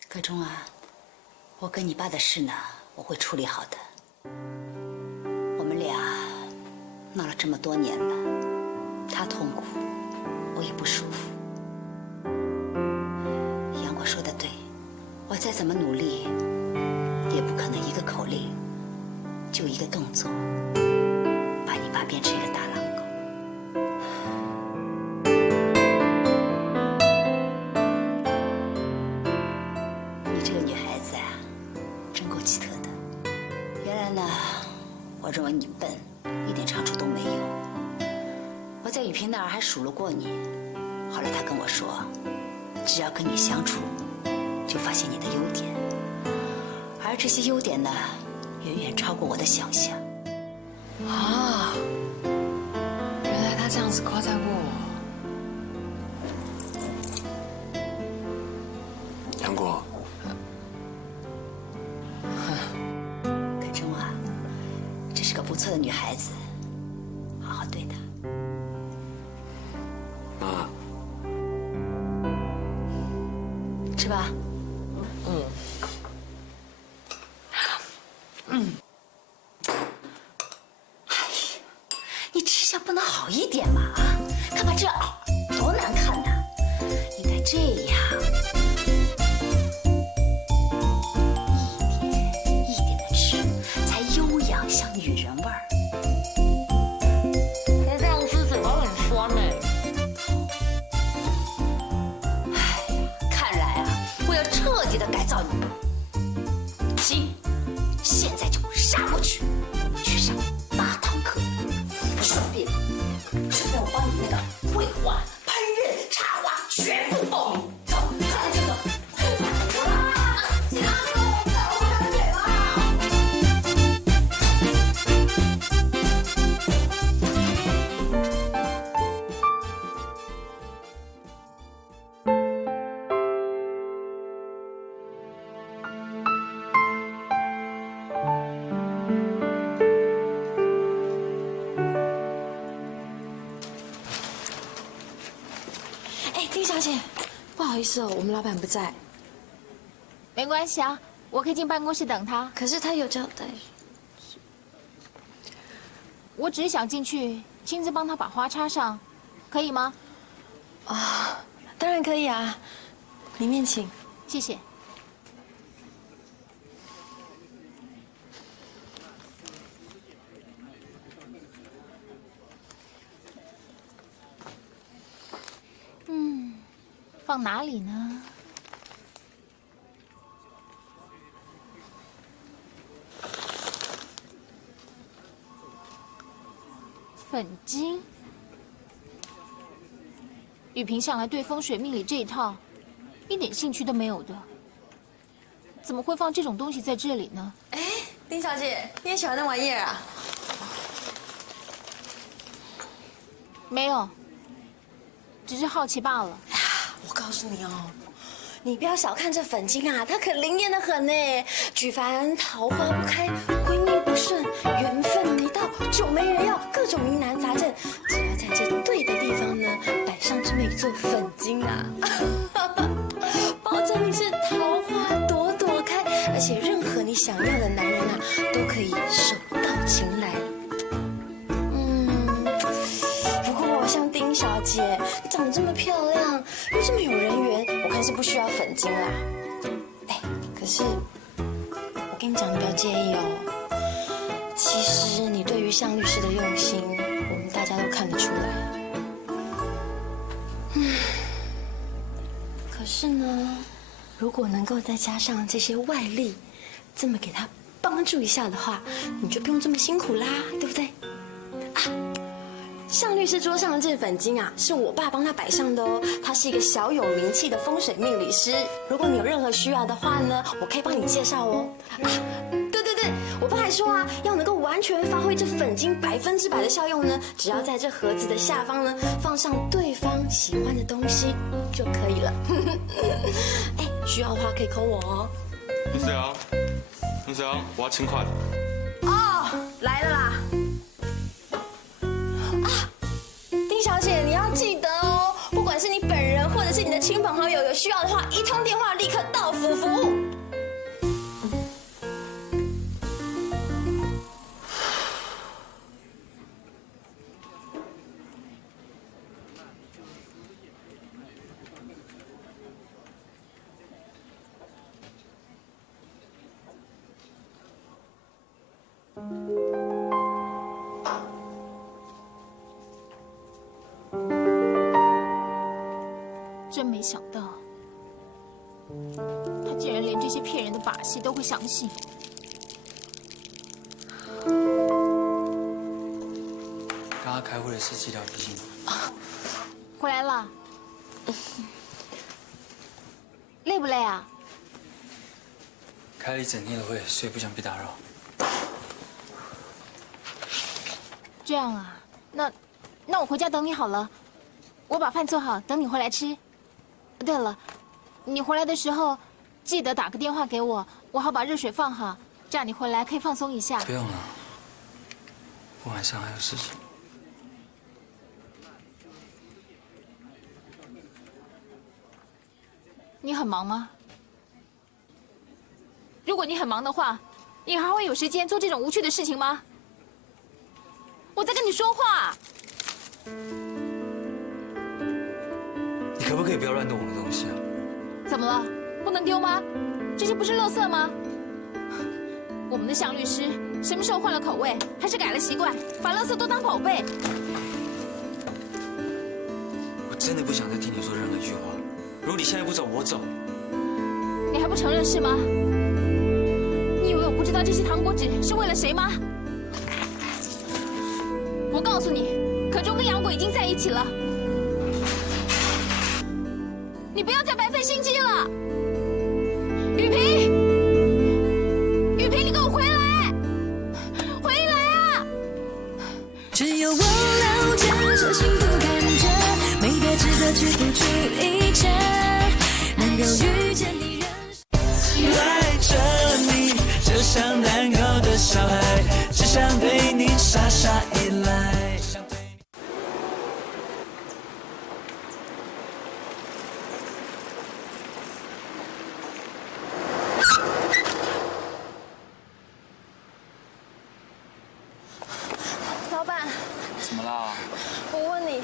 葛中啊，我跟你爸的事呢，我会处理好的。我们俩闹了这么多年了，他痛苦，我也不舒服。杨果说的对，我再怎么努力，也不可能一个口令，就一个动作，把你爸变成一个大狼狗。你这个女孩子啊，真够奇特的。原来呢，我认为你笨，一点长处都没有。我在雨萍那儿还数落过你，后来她跟我说，只要跟你相处，就发现你的优点，而这些优点呢，远远超过我的想象。啊，原来他这样子夸赞过我。杨果，葛中啊，这是个不错的女孩子，好好对她。妈，吃吧。你吃相不能好一点吗？啊，看把这袄多难看呐！应该这样，一点的吃，才优雅像女人味儿。那这样吃嘴巴很酸呢。哎呀，看来啊，我要彻底的改造你。行，现在就杀过去，去上8堂课。顺便我帮你那个绘画、烹饪、插花全部报名。走，现在就走。走啦！其他那个走，我张嘴吧。丁小姐，不好意思哦，我们老板不在。没关系啊，我可以进办公室等他。可是他有交代。我只是想进去亲自帮他把花插上，可以吗？啊，当然可以啊，里面请。谢谢。放哪里呢？粉晶。雨萍向来对风水命理这一套一点兴趣都没有的，怎么会放这种东西在这里呢？哎，丁小姐，你也喜欢那玩意儿啊？没有，只是好奇罢了。我告诉你哦，你不要小看这粉晶啊，它可灵验的很呢。举凡桃花不开、婚姻不顺、缘分没到、久没人要，各种疑难杂症，只要在这对的地方呢，摆上这么一座粉晶啊，保证你是桃花朵朵开，而且任何你想要的男人啊，都可以手到擒来。像丁小姐，你长得这么漂亮，又这么有人缘，我看是不需要粉晶啦。哎，可是我跟你讲，你不要介意哦。其实你对于向律师的用心，我们大家都看得出来。可是呢，如果能够再加上这些外力，这么给他帮助一下的话，你就不用这么辛苦啦，对不对？啊！向律师桌上的这粉晶啊，是我爸帮他摆上的哦。他是一个小有名气的风水命理师。如果你有任何需要的话呢，我可以帮你介绍哦。啊，对，我不还说啊，要能够完全发挥这粉晶100%的效用呢，只要在这盒子的下方呢放上对方喜欢的东西就可以了。哎，需要的话可以 call 我哦。林生，我要请款。哦，来了啦！啊，丁小姐，你要记得哦，不管是你本人或者是你的亲朋好友，有需要的话，一通电话立刻到府服务。真没想到，他竟然连这些骗人的把戏都会相信。刚刚开会的事记得要提醒我。回来了，累不累啊？开了一整天的会，所以不想被打扰。这样啊，那我回家等你好了，我把饭做好，等你回来吃。对了，你回来的时候记得打个电话给我，我好把热水放好，这样你回来可以放松一下。不用了，我晚上还有事情。你很忙吗？如果你很忙的话，你还会有时间做这种无趣的事情吗？我在跟你说话。你可不可以不要乱动我的东西啊？怎么了？不能丢吗？这些不是垃圾吗？我们的向律师什么时候换了口味，还是改了习惯，把垃圾都当宝贝？我真的不想再听你说任何一句话。如果你现在不走，我走。你还不承认是吗？你以为我不知道这些糖果纸是为了谁吗？我告诉你，可中跟杨果已经在一起了。你不要再白费心机了，雨萍，雨萍，你给我回来，回来啊！只有我了解这幸福感觉，没别值得去付出一切，能够遇见你。赖着你，就像难搞的小孩，只想对你傻傻依赖。老板，怎么啦？我问你，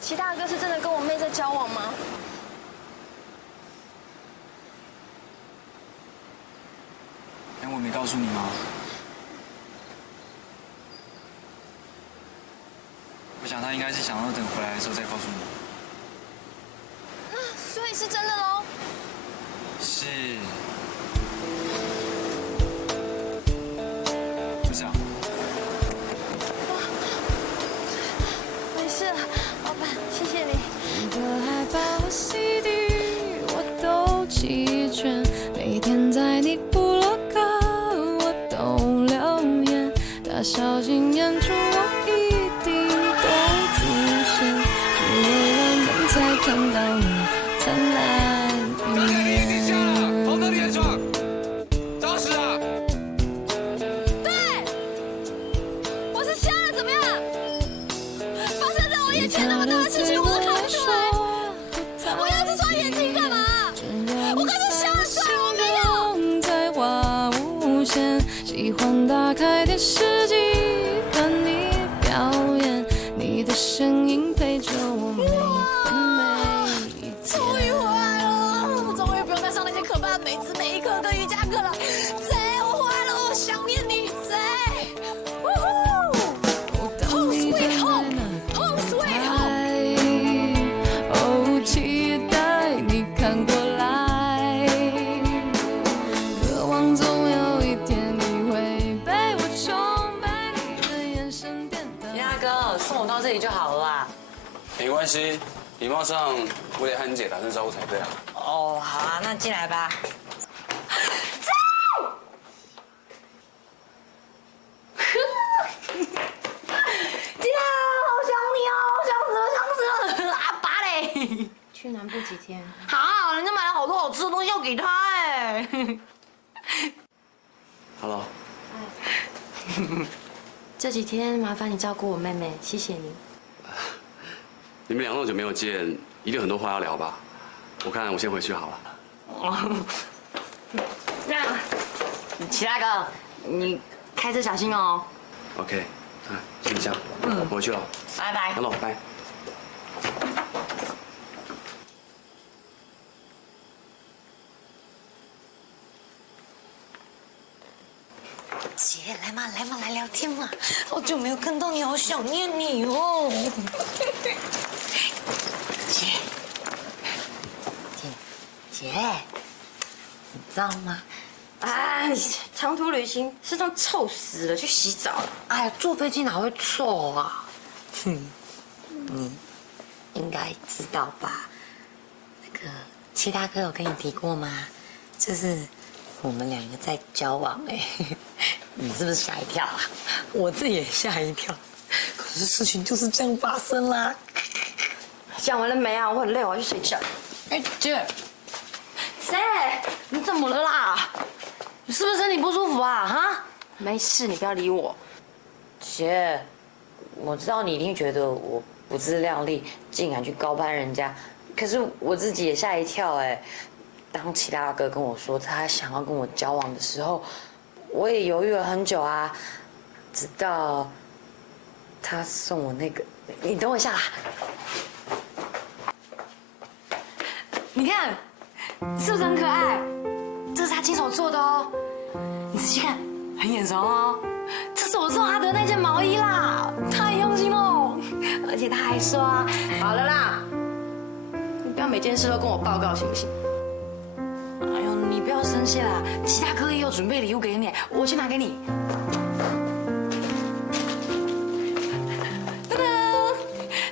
齐大哥是真的跟我妹在交往吗？哎，我没告诉你吗？我想他应该是想要等回来的时候再告诉你。那所以是真的喽？是。就这样。没事，老板，谢谢你。你的海报 CD 我都齐全，每天在你部落格我都留言，大小型演出我一定都出现，只为了能再看到你灿烂一面。红灯脸撞，找死啊！对，我是瞎了，怎么样？发生在我眼前那么大的事情，我都看不出来。我要这双眼睛干嘛？我可是瞎了，算了，我没有。才华无限，喜欢打开电视机看你表演，你的声音陪着我每一天。终于回来了，终于不用再上那些可怕的每次每一课跟瑜伽课了。贼，我回来了，我想念你，贼。Home sweet home, home sweet home。哦，期待你看过来，渴望总有一天你会被我崇拜，你的眼神点到。鸭哥，送我到这里就好了啦。没关系，礼貌上我得和你姐打声招呼才对啊。哦，好啊，那进来吧。走！去南部几天？好，人家买了好多好吃的东西要给他哎。Hello。这几天麻烦你照顾我妹妹，谢谢你。你们俩那么久没有见，一定很多话要聊吧？我看我先回去好了。那齐大哥，你开车小心哦。OK，行李箱，我回去了。拜拜。杨总，拜。姐，来嘛，来聊天嘛。好久没有看到你，好想念你哦。姐，你知道吗？哎，长途旅行身上臭死了，去洗澡了。哎，坐飞机哪会臭啊？你应该知道吧？那个齐大哥有跟你提过吗？就是我们两个在交往哎，你是不是吓一跳啊？我自己也吓一跳。可是事情就是这样发生啦。讲完了没啊？我很累，我要去睡觉。哎，姐，谁？你怎么了啦？你是不是身体不舒服啊？哈？没事，你不要理我。姐，我知道你一定觉得我不自量力，竟敢去高攀人家，可是我自己也吓一跳哎。当齐大哥跟我说他想要跟我交往的时候，我也犹豫了很久啊，直到他送我那个，你等我一下啦。你看，是不是很可爱？这是他亲手做的哦，你仔细看，很眼熟哦。这是我送阿德那件毛衣啦，太用心哦。而且他还说啊，好了啦，你不要每件事都跟我报告行不行？哎呦，你不要生气啦，齐大哥也有准备礼物给你，我去拿给你。噔噔，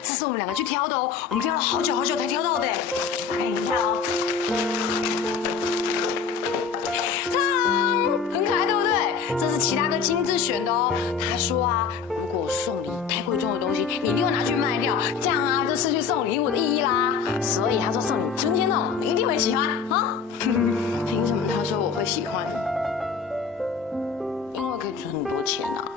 这是我们两个去挑的哦，我们挑了好久好久才挑到的。打给你看哦。很可爱，对不对？这是齐大哥亲自选的哦。他说啊，如果我送你太贵重的东西，你一定会拿去卖掉，这样啊就失去送礼物的意义啦。所以他说送你春天那种，你一定会喜欢啊。凭什么他说我会喜欢？因为可以存很多钱啊。